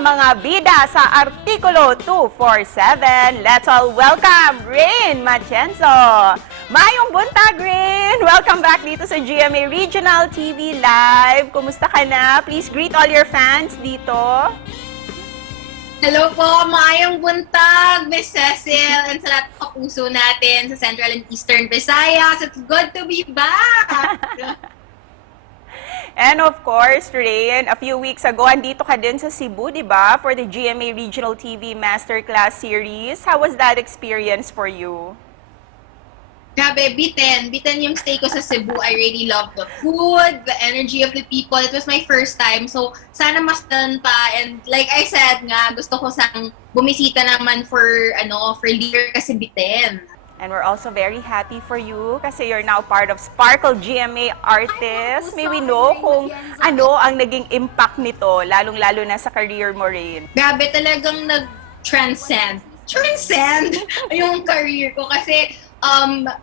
mga bida sa Artikulo 247. Let's all welcome Rain Matienzo. Mayong buntag, Rain! Welcome back dito sa GMA Regional TV Live. Kumusta ka na? Please greet all your fans dito. Hello po, maayong buntag, Miss Cecil, and sa lahat ng kapuso natin sa Central and Eastern Visayas. It's good to be back! And of course, Rain, a few weeks ago, andito ka din sa Cebu, di ba? For the GMA Regional TV Masterclass Series. How was that experience for you? Grabe, bitin yung stay ko sa Cebu. I really love the food, the energy of the people. It was my first time, so sana mas done pa. And like I said nga, gusto ko sang bumisita naman for later kasi bitin. And we're also very happy for you kasi you're now part of Sparkle GMA Artists. May we know kung ano ang naging impact nito, lalong-lalo na sa career mo, Rain? Grabe, talagang nag-transcend yung career ko kasi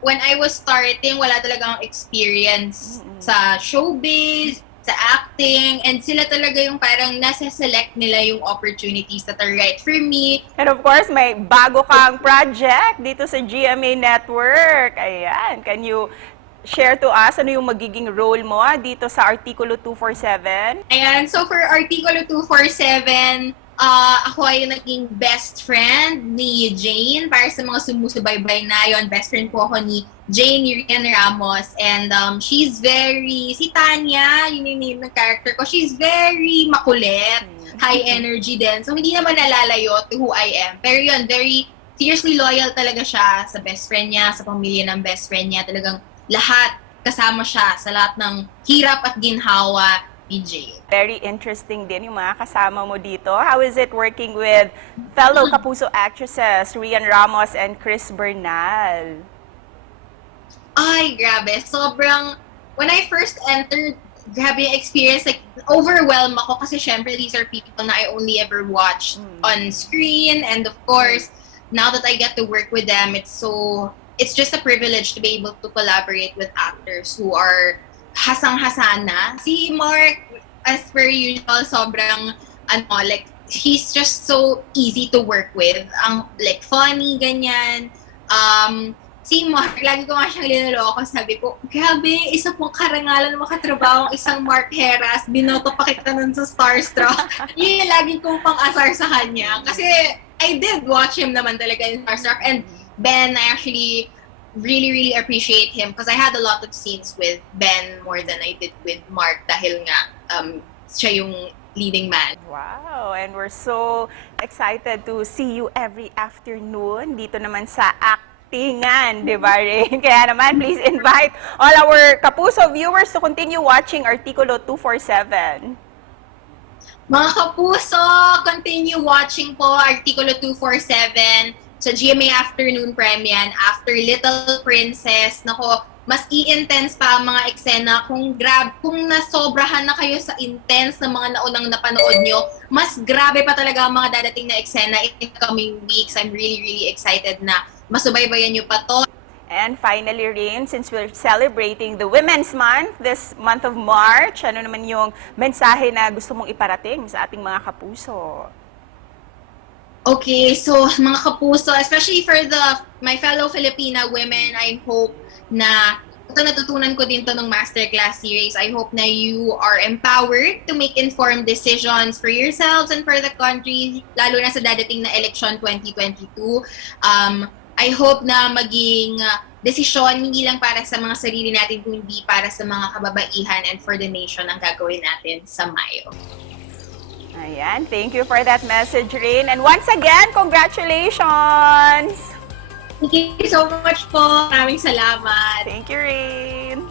when I was starting, wala talagang experience sa showbiz, sa acting, and sila talaga yung parang nasa-select nila yung opportunities that are right for me. And of course, may bago kang project dito sa GMA Network. Ayan, can you share to us ano yung magiging role mo dito sa Artikulo 247? Ayan, so for Artikulo 247, ako ay naging best friend ni Jane. Para sa mga sumusubaybay na yon, best friend po ako ni Jane Ramos. And she's very, si Tanya, yun yung name ng character ko, she's very makulit, high energy din. So hindi naman nalalayo to who I am. Pero yun, very fiercely loyal talaga siya sa best friend niya, sa pamilya ng best friend niya. Talagang lahat kasama siya sa lahat ng hirap at ginhawa ni Jane. Very interesting din yung mga kasama mo dito. How is it working with fellow Kapuso actresses, Rian Ramos and Chris Bernal? Ay, grabe. Sobrang, when I first entered, grabe yung experience, like, overwhelmed ako kasi syempre these are people na I only ever watched on screen. And of course, now that I get to work with them, it's just a privilege to be able to collaborate with actors who are hasang-hasana. Si Mark, as per usual, sobrang, like, he's just so easy to work with. Ang, like, funny, ganyan. Si Mark, lagi ko nga siyang linuloko. Sabi ko, grabe, isa pong karangalan ng makatrabaho ang isang Mark Heras. Binoto pa kita nun sa Starstruck. Yun yung lagi kong pang-asar sa kanya. Kasi I did watch him naman talaga in Starstruck. And Ben, I actually really appreciate him because I had a lot of scenes with Ben more than I did with Mark dahil nga siya yung leading man. Wow, and we're so excited to see you every afternoon dito naman sa actingan, di ba, Rain? Kaya naman, please invite all our Kapuso viewers to continue watching Artikulo 247. Mga Kapuso, continue watching po Artikulo 247 sa GMA Afternoon Premiere after Little Princess. Nako, mas i-intense pa ang mga eksena. Kung nasobrahan na kayo sa intense na mga naunang napanood nyo, mas grabe pa talaga ang mga dadating na eksena in the coming weeks. I'm really excited na masubaybayan nyo pa to. And finally, Rain, since we're celebrating the Women's Month, this month of March, ano naman yung mensahe na gusto mong iparating sa ating mga kapuso? Okay, so mga kapuso, especially for my fellow Filipina women, I hope na ito natutunan ko din to ng masterclass series. I hope na you are empowered to make informed decisions for yourselves and for the country, lalo na sa dadating na election 2022. I hope na maging desisyon hindi lang para sa mga sarili natin, kundi para sa mga kababaihan and for the nation ang gagawin natin sa Mayo. Ayan, thank you for that message, Rain. And once again, congratulations! Thank you so much po. Maraming salamat. Thank you, Rain.